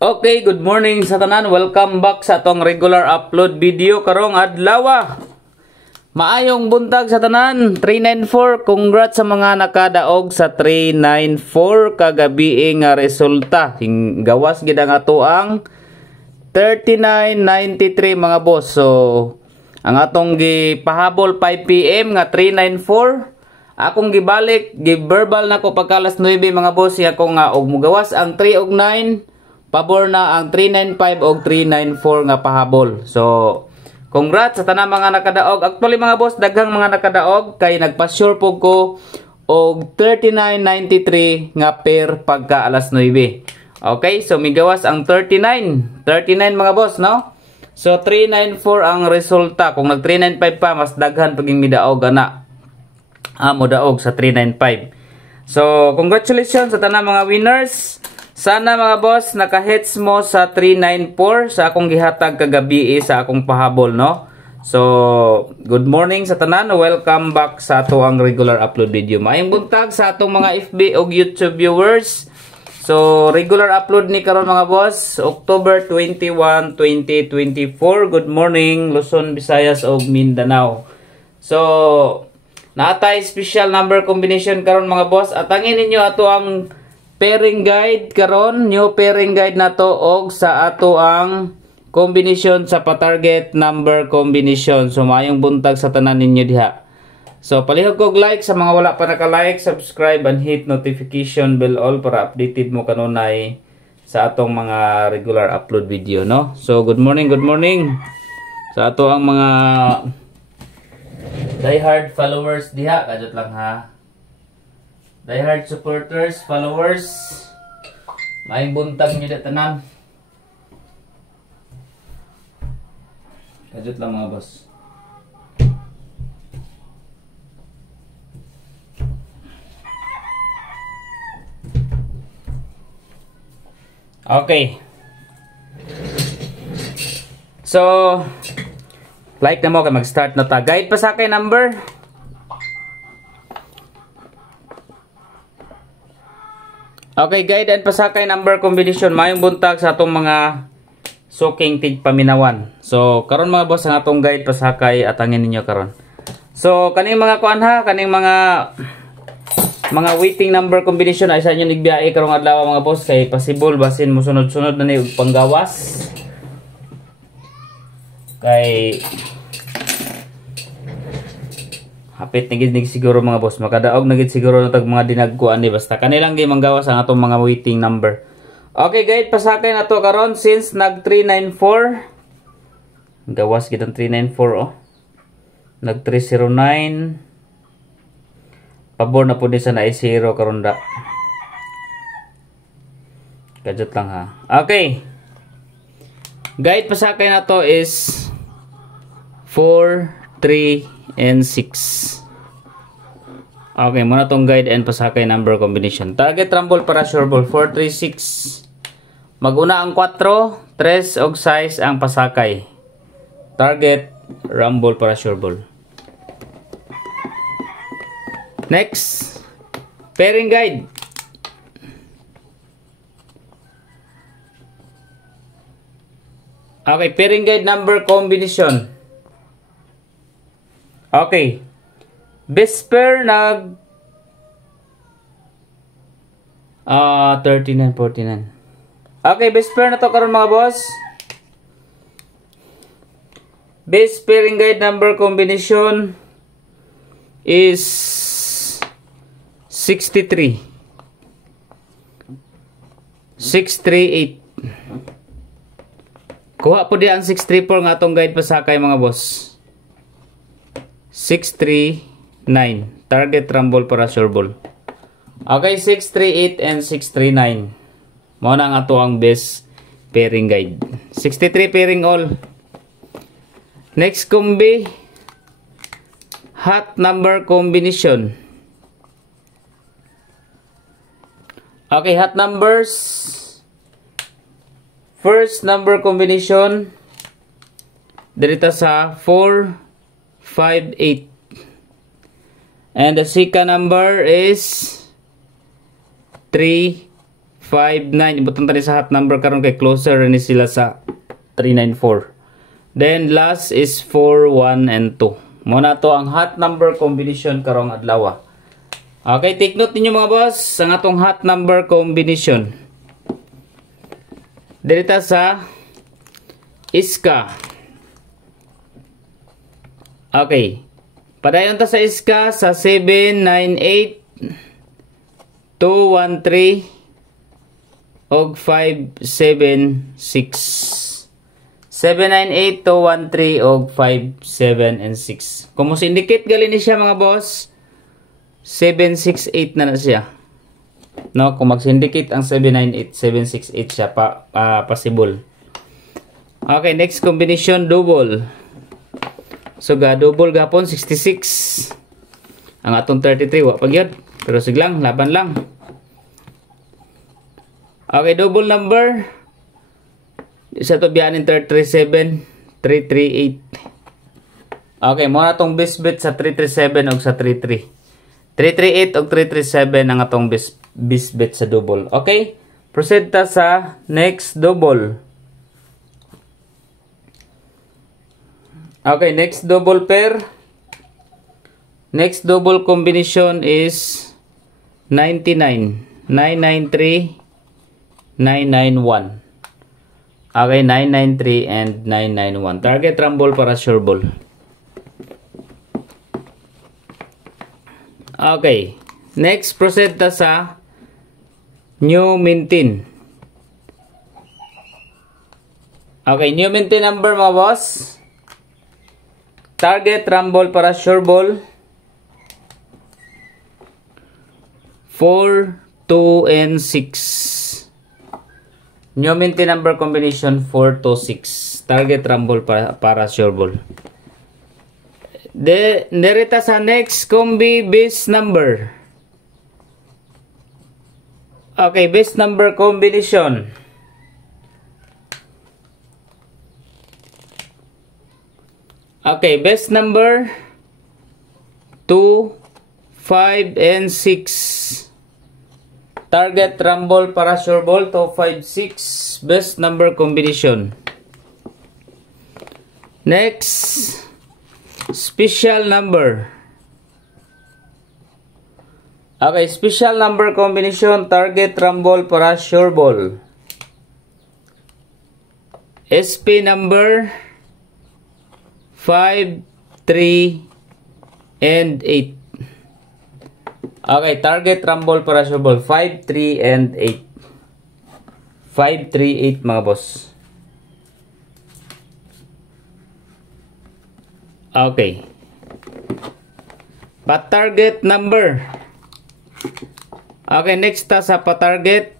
Okay, good morning sa tanan. Welcome back sa atong regular upload video karong adlaw. Maayong buntag sa tanan. 394. Congrats sa mga nakadaog sa 394 kagabi nga resulta. Gawas gid ang ato ang 3993 mga boss. So ang atong gipahabol 5 PM nga 394. Akong gibalik, gi-verbal na ko pagkalas 9 mga boss. Ako nga og mugawas ang 3 og 9. Pabor na ang 395 o 394 nga pahabol. So, congrats sa tanang mga nakadaog. Actually mga boss, daghang mga nakadaog kay nagpa-sure po ko og 3993 nga per pagka alas 9. Okay, so migawas ang 39 mga boss, no? So 394 ang resulta. Kung nag 395 pa, mas daghan paging midaog ana. Modaog sa 395. So, congratulations sa tanang mga winners. Sana mga boss, naka-hits mo sa 394 sa akong gihatag kagabi sa akong pahabol, no? So, good morning sa tanan. Welcome back sa ato ang regular upload video. Maayong buntag sa atong mga FB o YouTube viewers. So, regular upload ni karon mga boss, October 21, 2024. Good morning, Luzon, Visayas o Mindanao. So, naatay special number combination karon mga boss. Atangin ninyo ato ang pairing guide karon, new pairing guide na to og sa ato ang combination sa pa-target number combination. So maayong buntag sa tanan ninyo diha. So palihog kog like sa mga wala pa naka-like, subscribe and hit notification bell all para updated mo kanunay sa atong mga regular upload video, no? So good morning sa ato ang mga diehard followers diha, kadot lang ha. Diehard supporters, followers, maayong buntag nyo dito tanan. Kadot lang mga boss. Okay. So, like na mo kay mag-start na ta. Guide pa sa akin number. Okay, guide and pasakay number combination. Mayong buntag sa atong mga suking tigpaminawan. So, karon mga boss, ang atong guide pasakay atangin ninyo karon. So, kaning mga kuan ha, kaning mga waiting number combination ay sa inyo nigbiyahe karong adlaw mga boss kay possible basin mo sunod-sunod na ni panggawas. Kay hapit na gid siguro mga boss, makadaog na gid siguro natag mga dinagkuan ni basta kanilang gi manggawas ang atong mga waiting number. Okay guys, pasakay na to karon since nag 394. Gawas gid ang 394 oh. Nag 309. Pabor na pud sa na 0 karon da. Kadjot lang ha. Okay. Guide pasakay na to is 4, 3 and 6. Okay, muna tong guide and pasakay number combination. Target rumble para sure ball 4, 3, 6. Maguna ang 4, 3 og 6 ang pasakay. Target rumble para sure ball. Next, pairing guide. Okay, pairing guide number combination. Okay. Best pair nag 39, 49. Okay, best pair na to karon mga boss. Best pairing guide number combination is 63. 638. Kuha po di ang 634 nga atong guide pasakay mga boss. 639 target rumble para sure ball. Okay, 638 and 639 mao na ang ato ang best pairing guide. 63 pairing all. Next combi, hot number combination. Okay, hot numbers. First number combination dito sa 4, 5, 8. And the second number is 3, 59. Ibutan tani sa hot number karon kay closer ni sila sa 394. Then last is 4, 1, and 2. Muna to ang hot number combination karong adlaw. Okay, take note ninyo mga boss ang atong hot number combination. Dirita sa iska. Okay. Padayon ta sa iska sa 798 213 og 576. 798 213 og 57 and 6. Kung mo indicate gali ni siya mga boss, 768 na siya. No, kung mag-syndicate ang 798, 768 siya possible. Okay, next combination double. So double gapon 66. Ang atong 33 wa pa gyud, pero siglang laban lang. Okay, double number. Isa to biyanin 337, 338. Okay, mo na tong best bet sa 337 ug sa 33. 338 ug 337 ang atong best bet sa double. Okay? Proceed ta sa next double. Okay, next double pair. Next double combination is 99, 993, 991. Okay, 993 and 991. Target rumble para sure ball. Okay. Next, proceed ta sa new mintin. Okay, new mintin number mga boss. Target rumble para sure ball. 4, 2, and 6. New mintin number combination 4 to 6. Target rumble para sure ball. Nerita sa next combi base number. Okay, base number combination. Okay, base number 2, 5, and 6. Target rumble para sure ball to 5, 6. Best number combination. Next, special number. Okay, special number combination. Target rumble para sure ball. SP number 5, 3, and 8. Okay, target rumble para sure ball 5, 3, and 8. 5, 3, 8 mga boss. Okay. Pa-target number. Okay, next ta sa pa-target.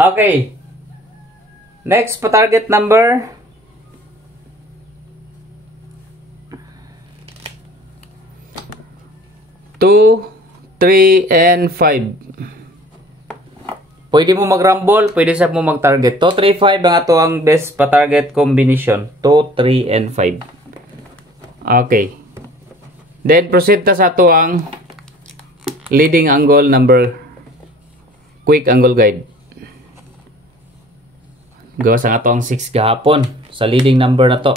Okay. Next pa-target number. Two, 3, and 5. Pwede mo mag-rumble, pwede sa mo mag-target. 2, 3, 5 ang ato ang best pa-target combination. 2, 3, and 5. Okay. Then proceed ta sa ato ang leading angle number quick angle guide. Gawas ang ato ang 6 gahapon sa leading number na to.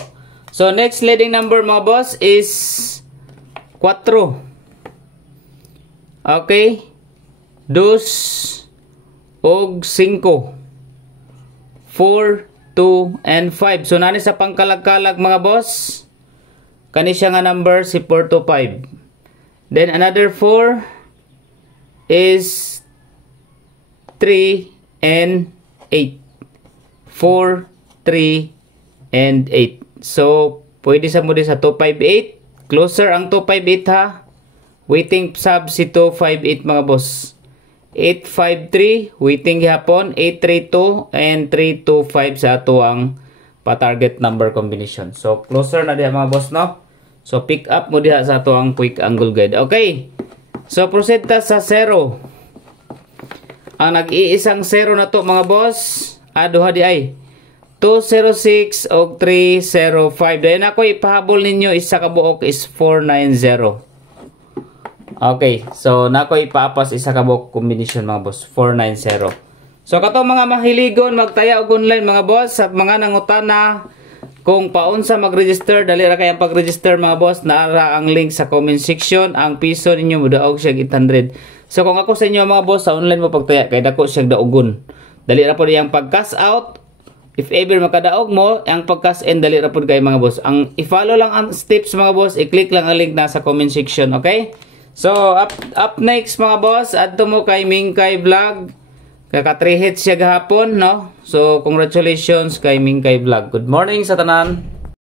So next leading number mga boss is 4. Okay. 2 og 5. 4, 2, and 5. So nani sa pangkalag-kalag mga boss. Kani siya nga number si 4 to 5. Then another 4 is 3 and 8. 4, 3, and 8. So pwede sa mo din sa 258. Closer ang 258 ha. Waiting sub si 258 mga boss. 853 waiting gihapon, 832 and 325 sa ato ang pa-target number combination. So closer na diha mga boss no. So pick up mo diha sa ato ang quick angle guide. Okay. So proceed ta sa 0. Ang nag-iisang 0 na to mga boss, duha di ay 206 o 305. Dahil ako ipahabol ninyo isa ka buok is 490. Okay, so nako ipaapas isa ka buok combination mga boss, 490. So katong mga mahiligon magtaya og online mga boss, sa mga nangutana kung paunsa mag-register, dali ra kay ang pag-register mga boss, naara ang link sa comment section. Ang piso ninyo mudaog siya 800. So kung ako sa inyo mga boss sa online mo pagtaya kay dako siya daugon. Dali ra pod yang pag-cash out. If ever makadaog mo, ang pag-cash in dali ra pod kay mga boss. Ang i-follow lang ang steps mga boss, i-click lang ang link na sa comment section, okay? So up next mga boss, adto mo kay Mingkay Vlog. Kaka 3 hits siya gahapon, no? So congratulations kay Mingkay Vlog. Good morning sa tanan.